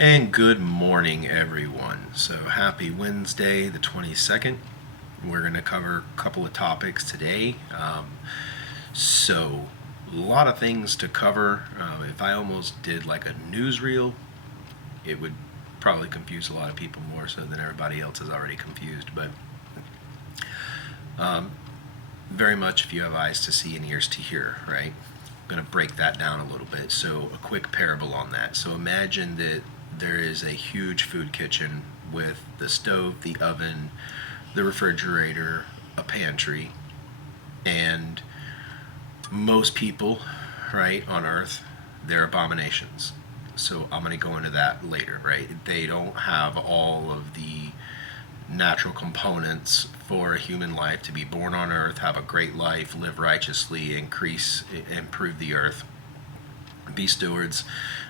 And good morning, everyone. So, happy Wednesday, the 22nd. We're going to cover a couple of topics today. So, a lot of things to cover. If I almost did like a newsreel, it would probably confuse a lot of people more so than everybody else is already confused. But very much if you have eyes to see and ears to hear, right? I'm going to break that down a little bit. So, a quick parable on that. So, imagine that there is a huge food kitchen with the stove, the oven, the refrigerator, a pantry, and most people, right, on Earth, they're abominations. So I'm going to go into that later, right? They don't have all of the natural components for a human life to be born on Earth, have a great life, live righteously, improve the Earth, be stewards,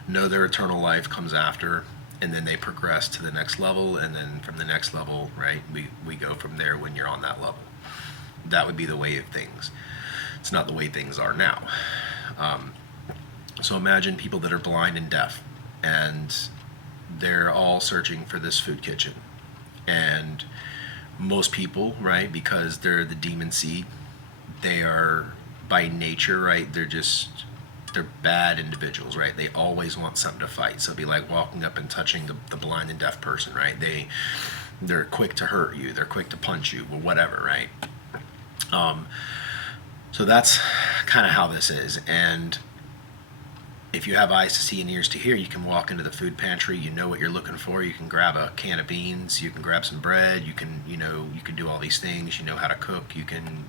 know their eternal life comes after, and then they progress to the next level, and then from the next level, right, we go from there when you're on that level. That would be the way of things. It's not the way things are now. So imagine people that are blind and deaf, and they're all searching for this food kitchen. And most people, right, because they're the demon seed, they are by nature, right, they're bad individuals, right? They always want something to fight. So it'd be like walking up and touching the blind and deaf person, right? They're quick to hurt you, they're quick to punch you, or whatever, right? So that's kind of how this is. And if you have eyes to see and ears to hear, you can walk into the food pantry. You know what you're looking for. You can grab a can of beans. You can grab some bread. You can do all these things. You know how to cook. You can,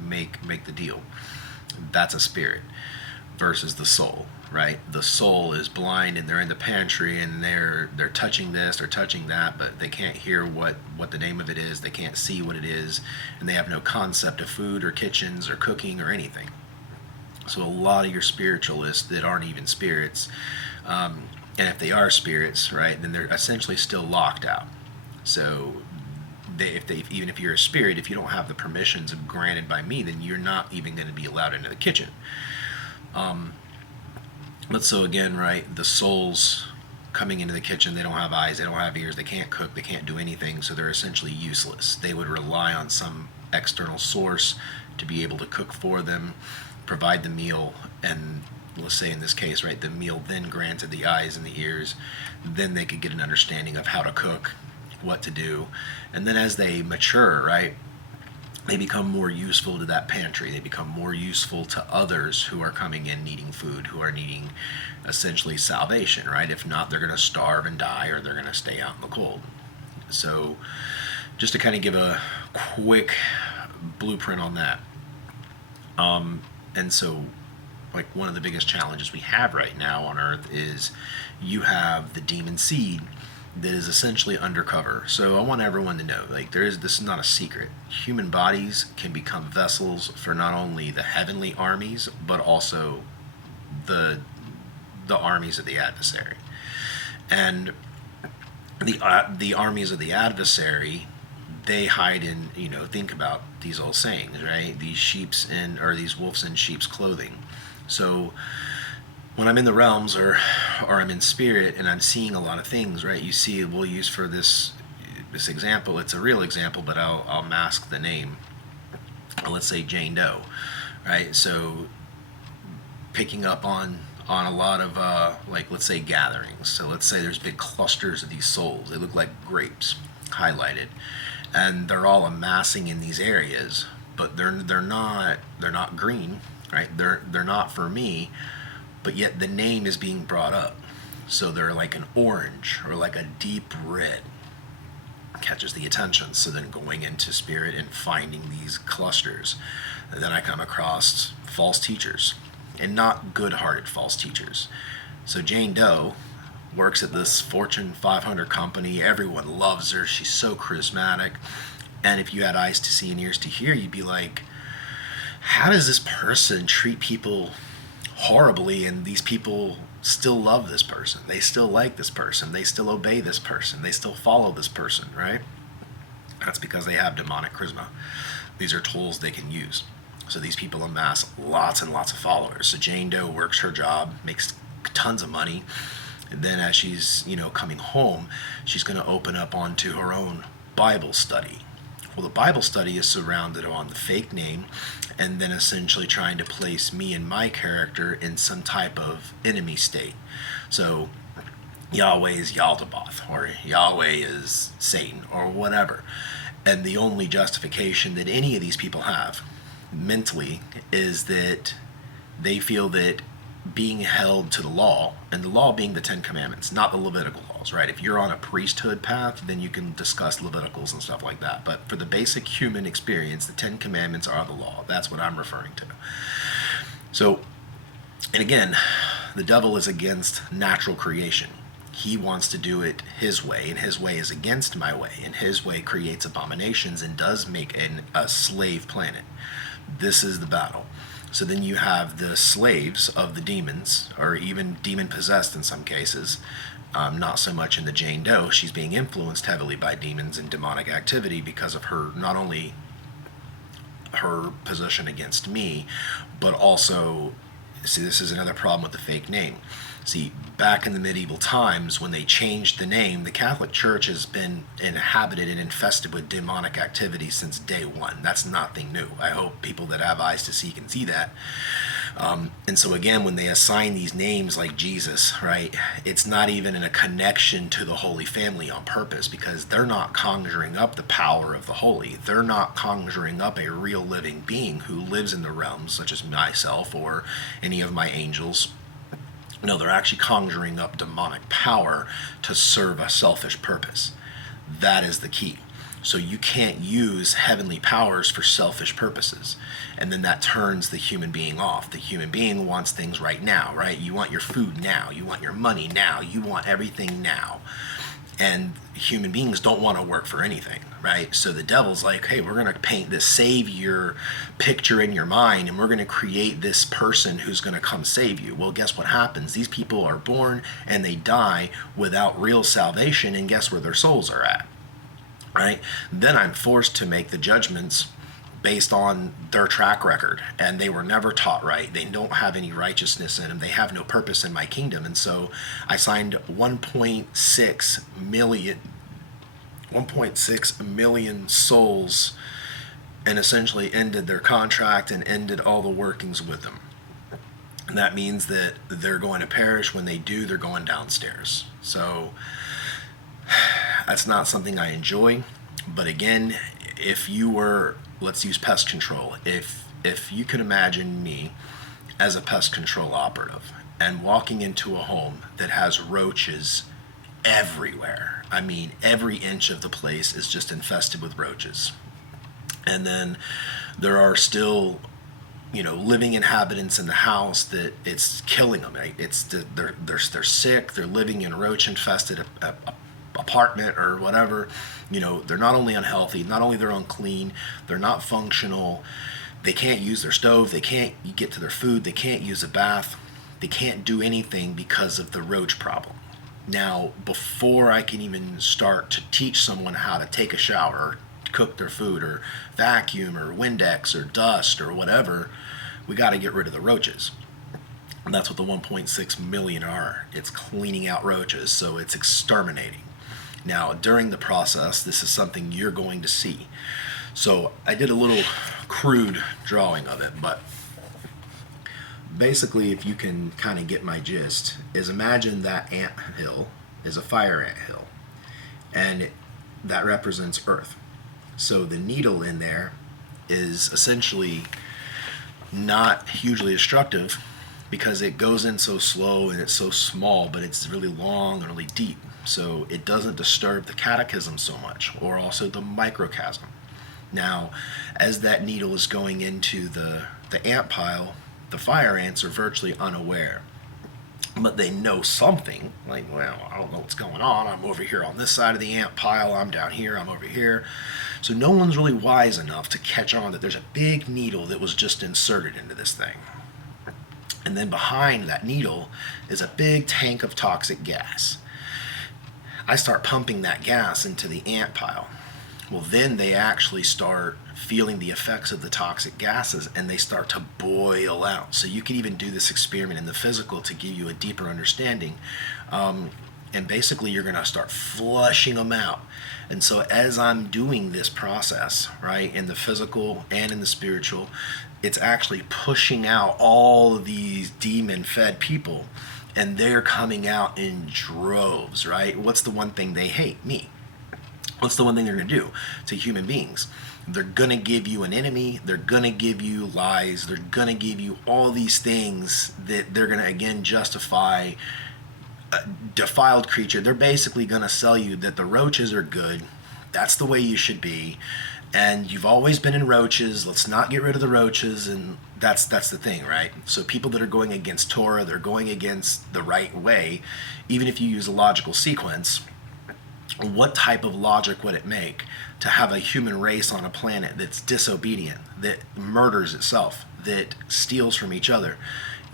make the deal. That's a spirit versus the soul, right? The soul is blind and they're in the pantry and they're touching this, they're touching that, but they can't hear what the name of it is. They can't see what it is, and they have no concept of food or kitchens or cooking or anything. So a lot of your spiritualists that aren't even spirits, and if they are spirits, right, then they're essentially still locked out. So even if you're a spirit, if you don't have the permissions granted by me, then you're not even going to be allowed into the kitchen. But so again, right, the souls coming into the kitchen, they don't have eyes, they don't have ears, they can't cook, they can't do anything, so they're essentially useless. They would rely on some external source to be able to cook for them, provide the meal, and let's say in this case, right, the meal then granted the eyes and the ears, then they could get an understanding of how to cook, what to do, and then as they mature, right, they become more useful to that pantry. They become more useful to others who are coming in needing food, who are needing essentially salvation, right? If not, they're going to starve and die, or they're going to stay out in the cold. So just to kind of give a quick blueprint on that. And so like one of the biggest challenges we have right now on Earth is you have the demon seed that is essentially undercover. So I want everyone to know, like, this is not a secret. Human bodies can become vessels for not only the heavenly armies, but also the armies of the adversary. And the armies of the adversary, they hide in, think about these old sayings, right? These wolves in sheep's clothing. So when I'm in the realms or I'm in spirit and I'm seeing a lot of things, right? You see, we'll use for this example, it's a real example, but I'll mask the name. Let's say Jane Doe, right? So picking up on a lot of let's say gatherings. So let's say there's big clusters of these souls. They look like grapes highlighted, and they're all amassing in these areas, but they're not green, right? They're not for me. But yet the name is being brought up. So they're like an orange or like a deep red. Catches the attention. So then going into spirit and finding these clusters, and then I come across false teachers, and not good-hearted false teachers. So Jane Doe works at this Fortune 500 company. Everyone loves her. She's so charismatic. And if you had eyes to see and ears to hear, you'd be like, how does this person treat people horribly, and these people still love this person, they still like this person, they still obey this person, they still follow this person, right? That's because they have demonic charisma. These are tools they can use. So these people amass lots and lots of followers. So Jane Doe works her job, makes tons of money, And then as she's, coming home, she's going to open up onto her own Bible study. Well, the Bible study is surrounded on the fake name and then essentially trying to place me and my character in some type of enemy state. So Yahweh is Yaldabaoth, or Yahweh is Satan, or whatever. And the only justification that any of these people have mentally is that they feel that being held to the law, and the law being the Ten Commandments, not the Levitical laws, right? If you're on a priesthood path, then you can discuss Leviticals and stuff like that. But for the basic human experience, the Ten Commandments are the law. That's what I'm referring to. So, and again, the devil is against natural creation. He wants to do it his way, and his way is against my way, and his way creates abominations and does make a slave planet. This is the battle. So then you have the slaves of the demons, or even demon-possessed in some cases. Not so much in the Jane Doe. She's being influenced heavily by demons and demonic activity because of her, not only her position against me, but also, see, this is another problem with the fake name. See, back in the medieval times, when they changed the name, the Catholic Church has been inhabited and infested with demonic activity since day one. That's nothing new. I hope people that have eyes to see can see that. And so again, when they assign these names like Jesus, right, it's not even in a connection to the Holy Family on purpose, because they're not conjuring up the power of the Holy. They're not conjuring up a real living being who lives in the realms, such as myself or any of my angels. No, they're actually conjuring up demonic power to serve a selfish purpose. That is the key. So you can't use heavenly powers for selfish purposes. And then that turns the human being off. The human being wants things right now, right? You want your food now. You want your money now. You want everything now. And human beings don't want to work for anything, right? So the devil's like, hey, we're going to paint this savior picture in your mind, and we're going to create this person who's going to come save you. Well, guess what happens? These people are born and they die without real salvation, and guess where their souls are at, right? Then I'm forced to make the judgments based on their track record, and they were never taught right. They don't have any righteousness in them. They have no purpose in my kingdom. And so I signed 1.6 million souls and essentially ended their contract and ended all the workings with them. And that means that they're going to perish. When they do, they're going downstairs. So that's not something I enjoy. But again, if you were, let's use pest control. If you could imagine me as a pest control operative and walking into a home that has roaches everywhere. I mean, every inch of the place is just infested with roaches. And then there are still, living inhabitants in the house that it's killing them. Right? They're sick. They're living in roach-infested apartment or whatever. They're not only unhealthy, not only they're unclean, they're not functional. They can't use their stove. They can't get to their food. They can't use a bath. They can't do anything because of the roach problem. Now, before I can even start to teach someone how to take a shower, or cook their food, or vacuum, or Windex, or dust, or whatever, we got to get rid of the roaches. And that's what the 1.6 million are. It's cleaning out roaches, so it's exterminating. Now, during the process, this is something you're going to see. So I did a little crude drawing of it, but basically, if you can kind of get my gist, is imagine that ant hill is a fire ant hill, and that represents Earth. So the needle in there is essentially not hugely destructive because it goes in so slow and it's so small, but it's really long and really deep. So it doesn't disturb the catechism so much, or also the microcosm. Now, as that needle is going into the ant pile, the fire ants are virtually unaware. But they know something, like, well, I don't know what's going on. I'm over here on this side of the ant pile. I'm down here. I'm over here. So no one's really wise enough to catch on that there's a big needle that was just inserted into this thing. And then behind that needle is a big tank of toxic gas. I start pumping that gas into the ant pile. Well, then they actually start feeling the effects of the toxic gases and they start to boil out. So you can even do this experiment in the physical to give you a deeper understanding. And basically, you're going to start flushing them out. And so, as I'm doing this process, right, in the physical and in the spiritual, it's actually pushing out all of these demon fed people, and they're coming out in droves, right? What's the one thing they hate? Me. What's the one thing they're going to do to human beings? They're going to give you an enemy. They're going to give you lies. They're going to give you all these things that they're going to, again, justify a defiled creature. They're basically going to sell you that the roaches are good. That's the way you should be. And you've always been in roaches. Let's not get rid of the roaches. And that's the thing, right? So people that are going against Torah, they're going against the right way. Even if you use a logical sequence, what type of logic would it make to have a human race on a planet that's disobedient, that murders itself, that steals from each other?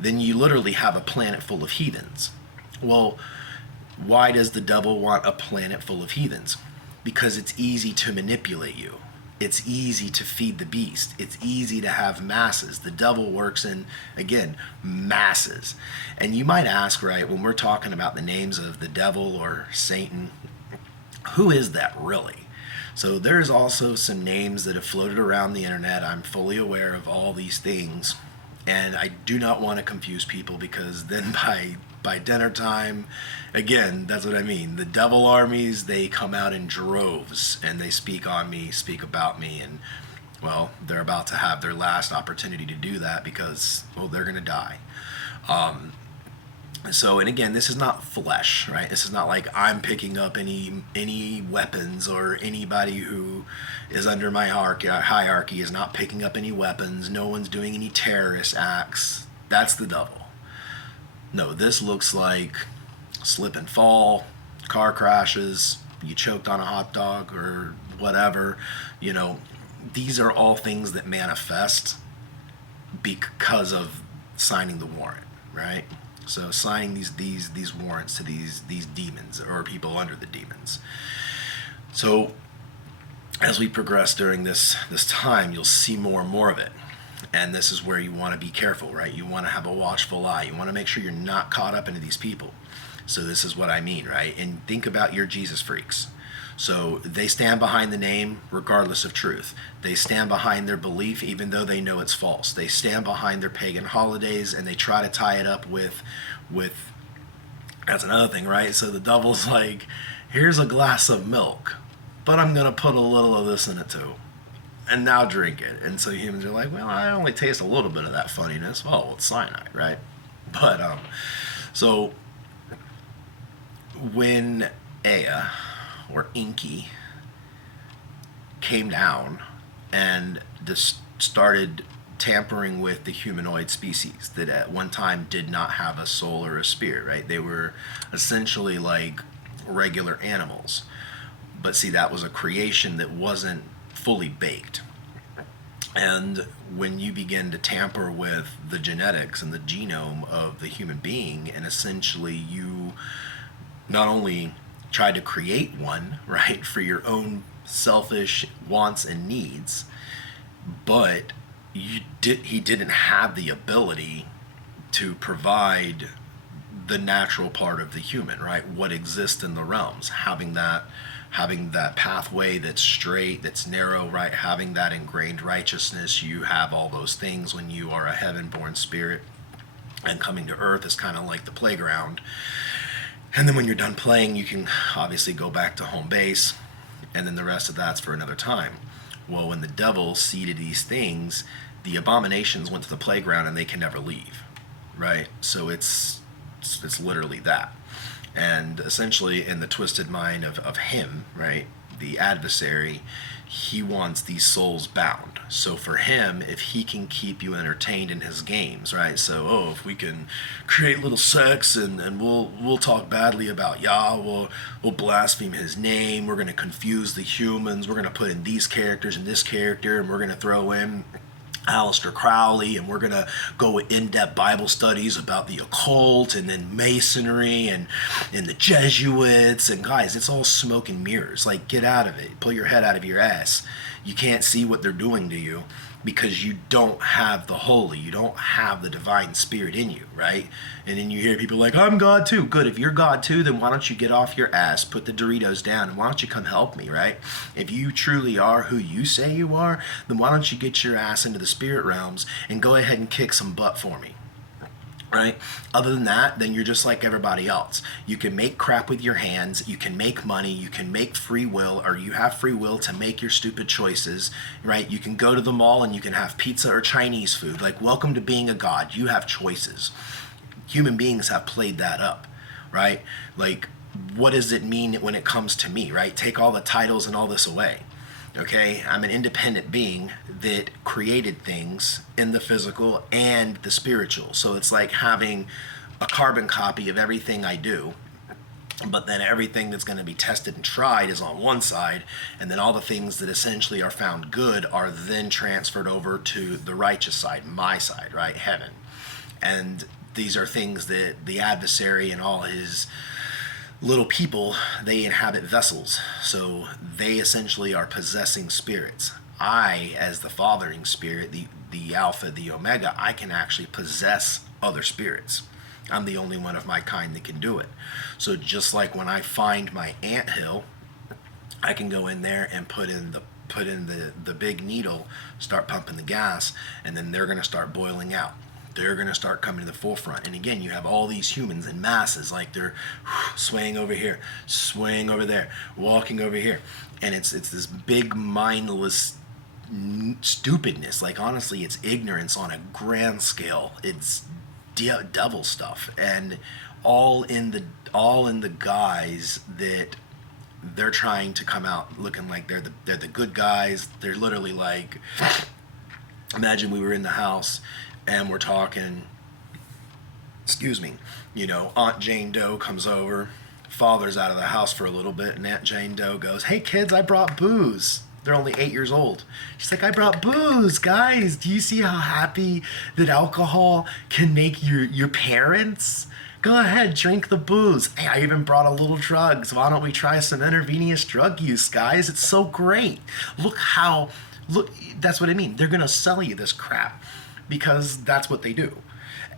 Then you literally have a planet full of heathens. Well, why does the devil want a planet full of heathens? Because it's easy to manipulate you. It's easy to feed the beast. It's easy to have masses. The devil works in, again, masses. And you might ask, right, when we're talking about the names of the devil or Satan, who is that really? So there's also some names that have floated around the internet. I'm fully aware of all these things. And I do not want to confuse people, because then by dinner time, again, that's what I mean. The devil armies, they come out in droves and they speak on me, speak about me, and well, they're about to have their last opportunity to do that because, well, they're going to die. So, and again, this is not flesh, right? This is not like I'm picking up any weapons, or anybody who is under my hierarchy is not picking up any weapons. No one's doing any terrorist acts. That's the devil. No, this looks like slip and fall, car crashes, you choked on a hot dog or whatever. You know, these are all things that manifest because of signing the warrant, right? So signing these warrants to these demons, or people under the demons. So as we progress during this time, you'll see more and more of it. And this is where you want to be careful, right? You want to have a watchful eye. You want to make sure you're not caught up into these people. So this is what I mean, right? And think about your Jesus freaks. So they stand behind the name regardless of truth. They stand behind their belief even though they know it's false. They stand behind their pagan holidays and they try to tie it up with that's another thing, right? So the devil's like, here's a glass of milk, but I'm going to put a little of this in it too. And now drink it. And so humans are like, well, I only taste a little bit of that funniness. Well, it's cyanide, right? But so when Ea, or Inky, came down and just started tampering with the humanoid species that at one time did not have a soul or a spirit, right? They were essentially like regular animals. But see, that was a creation that wasn't fully baked. And when you begin to tamper with the genetics and the genome of the human being, and essentially you not only try to create one, right, for your own selfish wants and needs, but he didn't have the ability to provide the natural part of the human, right? What exists in the realms, having that pathway that's straight, that's narrow, right? Having that ingrained righteousness. You have all those things when you are a heaven-born spirit, and coming to earth is kind of like the playground. And then when you're done playing, you can obviously go back to home base, and then the rest of that's for another time. Well, when the devil seeded these things, the abominations went to the playground and they can never leave, right? So it's literally that. And essentially, in the twisted mind of him, right, the adversary, he wants these souls bound. So for him, if he can keep you entertained in his games, right? So, if we can create little sex and we'll talk badly about Yah, we'll blaspheme his name, we're going to confuse the humans, we're going to put in these characters and this character, and we're going to throw in Aleister Crowley, and we're going to go with in-depth Bible studies about the occult and then Masonry and the Jesuits. And guys, it's all smoke and mirrors. Like, get out of it. Pull your head out of your ass. You can't see what they're doing to you because you don't have the holy, you don't have the divine spirit in you, right? And then you hear people like, I'm God too. Good, if you're God too, then why don't you get off your ass, put the Doritos down, and why don't you come help me, right? If you truly are who you say you are, then why don't you get your ass into the spirit realms and go ahead and kick some butt for me? Right? Other than that, then you're just like everybody else. You can make crap with your hands, you can make money, you can make free will, or you have free will to make your stupid choices, right? You can go to the mall and you can have pizza or Chinese food. Like, welcome to being a god. You have choices. Human beings have played that up, right? Like, what does it mean when it comes to me, right? Take all the titles and all this away. Okay, I'm an independent being that created things in the physical and the spiritual. So it's like having a carbon copy of everything I do, but then everything that's going to be tested and tried is on one side, and then all the things that essentially are found good are then transferred over to the righteous side, my side, right? Heaven. And these are things that the adversary and all his little people, they inhabit vessels, so they essentially are possessing spirits. I, as the fathering spirit, the alpha, the omega, I can actually possess other spirits. I'm the only one of my kind that can do it. So just like when I find my anthill, I can go in there and put in the big needle, start pumping the gas, and then they're going to start boiling out. They're going to start coming to the forefront. And again, you have all these humans in masses, like they're swaying over here, swaying over there, walking over here. And it's this big mindless stupidness. Like, honestly, it's ignorance on a grand scale. It's devil stuff, and all in the guise that they're trying to come out looking like they're the good guys. They're literally like, imagine we were in the house and we're talking, excuse me, Aunt Jane Doe comes over, father's out of the house for a little bit, and Aunt Jane Doe goes, hey kids, I brought booze. They're only 8 years old. She's like, I brought booze, guys. Do you see how happy that alcohol can make your parents? Go ahead, drink the booze. Hey, I even brought a little drugs. Why don't we try some intravenous drug use, guys? It's so great. Look, that's what I mean. They're gonna sell you this crap because that's what they do.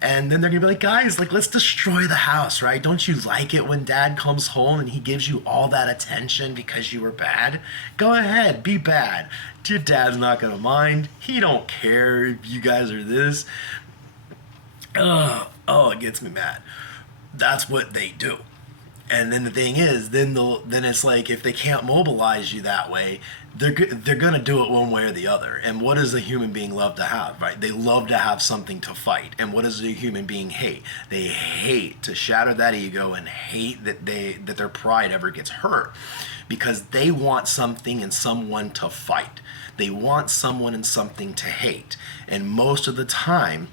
And then they're gonna be like, guys, like, let's destroy the house, right? Don't you like it when dad comes home and he gives you all that attention because you were bad? Go ahead, be bad. Your dad's not gonna mind. He don't care if you guys are this. Oh, it gets me mad. That's what they do. And then the thing is, then it's like, if they can't mobilize you that way, they're gonna do it one way or the other. And what does a human being love to have, right? They love to have something to fight. And what does a human being hate? They hate to shatter that ego and hate that their pride ever gets hurt, because they want something and someone to fight. They want someone and something to hate. And most of the time,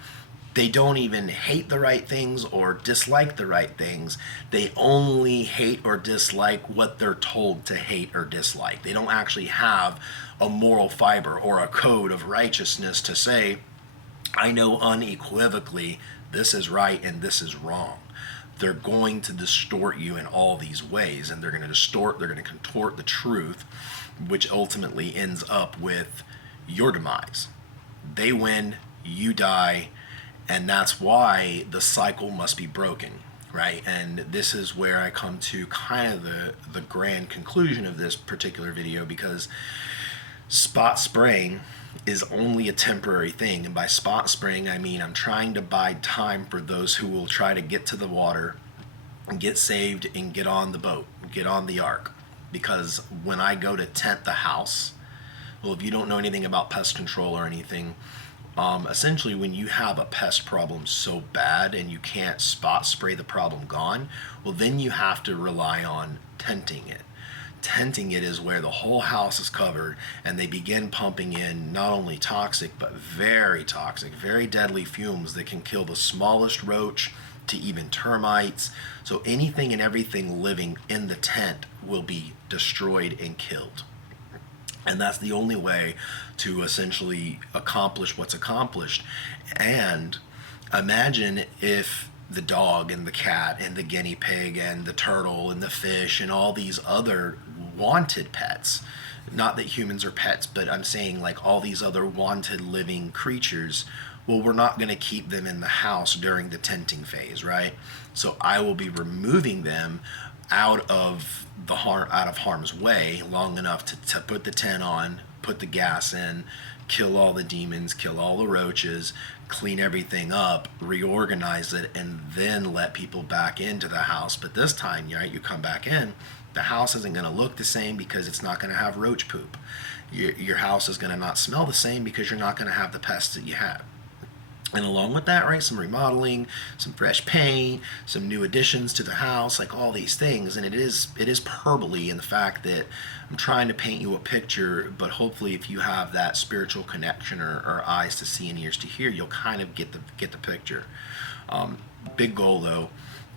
they don't even hate the right things or dislike the right things. They only hate or dislike what they're told to hate or dislike. They don't actually have a moral fiber or a code of righteousness to say, I know unequivocally this is right and this is wrong. They're going to distort you in all these ways, and they're going to contort the truth, which ultimately ends up with your demise. They win, you die. And that's why the cycle must be broken, right? And this is where I come to kind of the grand conclusion of this particular video, because spot spraying is only a temporary thing. And by spot spraying, I mean I'm trying to bide time for those who will try to get to the water and get saved and get on the boat, get on the ark. Because when I go to tent the house, well, if you don't know anything about pest control or anything, essentially when you have a pest problem so bad and you can't spot spray the problem gone, well, then you have to rely on tenting it. Tenting it is where the whole house is covered, and they begin pumping in not only toxic but very toxic, very deadly fumes that can kill the smallest roach to even termites. So anything and everything living in the tent will be destroyed and killed. And that's the only way to essentially accomplish what's accomplished. And imagine if the dog and the cat and the guinea pig and the turtle and the fish and all these other wanted pets, not that humans are pets, but I'm saying like all these other wanted living creatures, well, we're not going to keep them in the house during the tenting phase, right? So I will be removing them out of harm's way long enough to put the tent on, put the gas in, kill all the demons, kill all the roaches, clean everything up, reorganize it, and then let people back into the house. But this time, right, you come back in, the house isn't going to look the same because it's not going to have roach poop. Your house is going to not smell the same because you're not going to have the pests that you have. And along with that, right, some remodeling, some fresh paint, some new additions to the house, like all these things. And it is hyperbole in the fact that I'm trying to paint you a picture, but hopefully if you have that spiritual connection or eyes to see and ears to hear, you'll kind of get the picture. Big goal though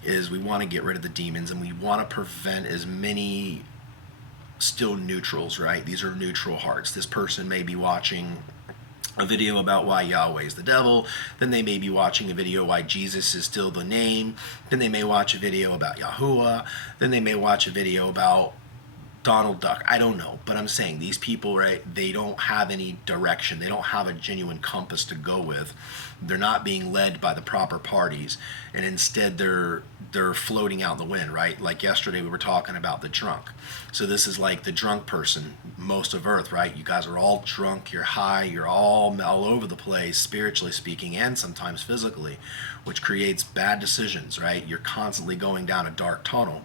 is we want to get rid of the demons, and we want to prevent as many still neutrals, right? These are neutral hearts. This person may be watching a video about why Yahweh is the devil, then they may be watching a video why Jesus is still the name, then they may watch a video about Yahuwah, then they may watch a video about Donald Duck. I don't know, but I'm saying these people, right, they don't have any direction. They don't have a genuine compass to go with. They're not being led by the proper parties, and instead they're floating out in the wind, right? Like yesterday we were talking about the drunk. So this is like the drunk person, most of Earth, right? You guys are all drunk, you're high, you're all over the place, spiritually speaking, and sometimes physically, which creates bad decisions, right? You're constantly going down a dark tunnel.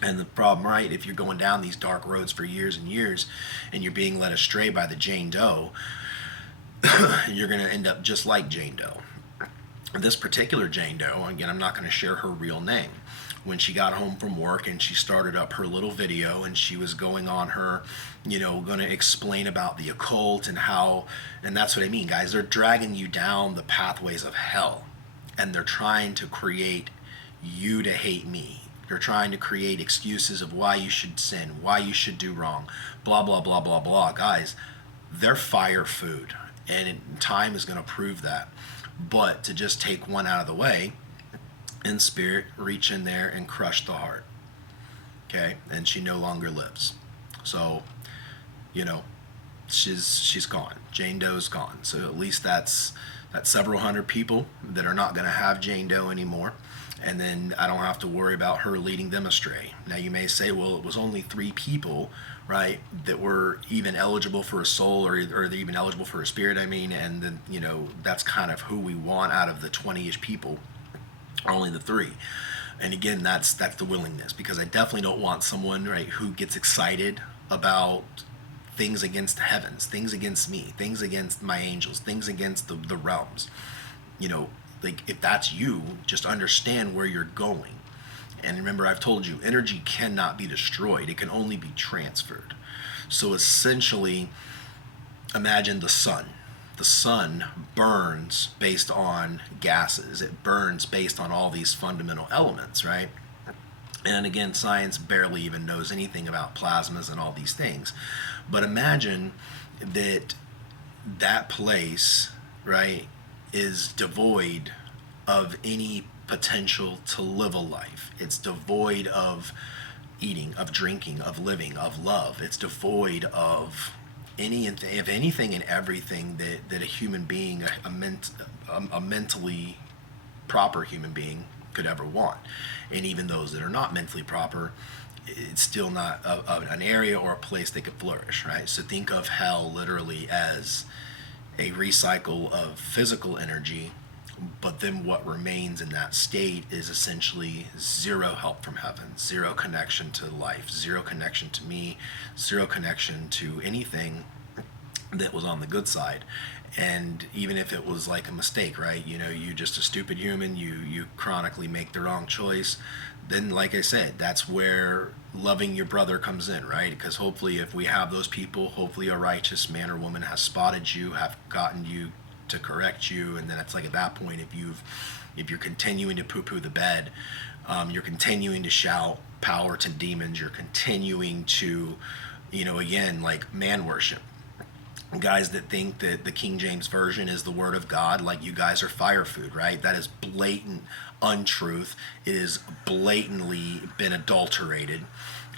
And the problem, right, if you're going down these dark roads for years and years and you're being led astray by the Jane Doe, you're going to end up just like Jane Doe. This particular Jane Doe, again, I'm not going to share her real name. When she got home from work and she started up her little video and she was going on her, going to explain about the occult and how, and that's what I mean, guys, they're dragging you down the pathways of hell and they're trying to create you to hate me. They're trying to create excuses of why you should sin, why you should do wrong, blah, blah, blah, blah, blah. Guys, they're fire food, and time is going to prove that. But to just take one out of the way, in spirit, reach in there and crush the heart. Okay? And she no longer lives. So, she's gone. Jane Doe's gone. So at least that's several hundred people that are not going to have Jane Doe anymore. And then I don't have to worry about her leading them astray. Now you may say, well, it was only 3 people, right, that were even eligible for a soul or they're even eligible for a spirit, and then, that's kind of who we want out of the 20-ish people, only the 3. And again, that's the willingness, because I definitely don't want someone, right, who gets excited about things against the heavens, things against me, things against my angels, things against the realms. Like, if that's you, just understand where you're going. And remember, I've told you, energy cannot be destroyed. It can only be transferred. So essentially, imagine the sun. The sun burns based on gases. It burns based on all these fundamental elements, right? And again, science barely even knows anything about plasmas and all these things. But imagine that place, right, is devoid of any potential to live a life. It's devoid of eating, of drinking, of living, of love. It's devoid of anything and everything that a human being, a mentally proper human being could ever want. And even those that are not mentally proper, it's still not an area or a place they could flourish, right? So think of hell literally as a recycle of physical energy, but then what remains in that state is essentially zero help from heaven, zero connection to life, zero connection to me, zero connection to anything that was on the good side. And even if it was like a mistake, right, you just a stupid human, you chronically make the wrong choice, then like I said, that's where loving your brother comes in, right? Because hopefully if we have those people, hopefully a righteous man or woman has spotted you, have gotten you to correct you, and then it's like at that point, if you're continuing to poo-poo the bed, you're continuing to shout power to demons, you're continuing to Again, like man worship. Guys that think that the King James Version is the Word of God, like you guys are fire food, right? That is blatant untruth. It is blatantly been adulterated.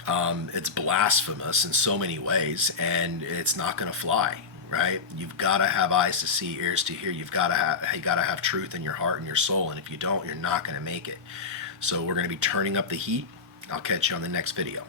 It's blasphemous in so many ways, and it's not going to fly, right? You've got to have eyes to see, ears to hear. You got to have truth in your heart and your soul, and if you don't, you're not going to make it. So we're going to be turning up the heat. I'll catch you on the next video.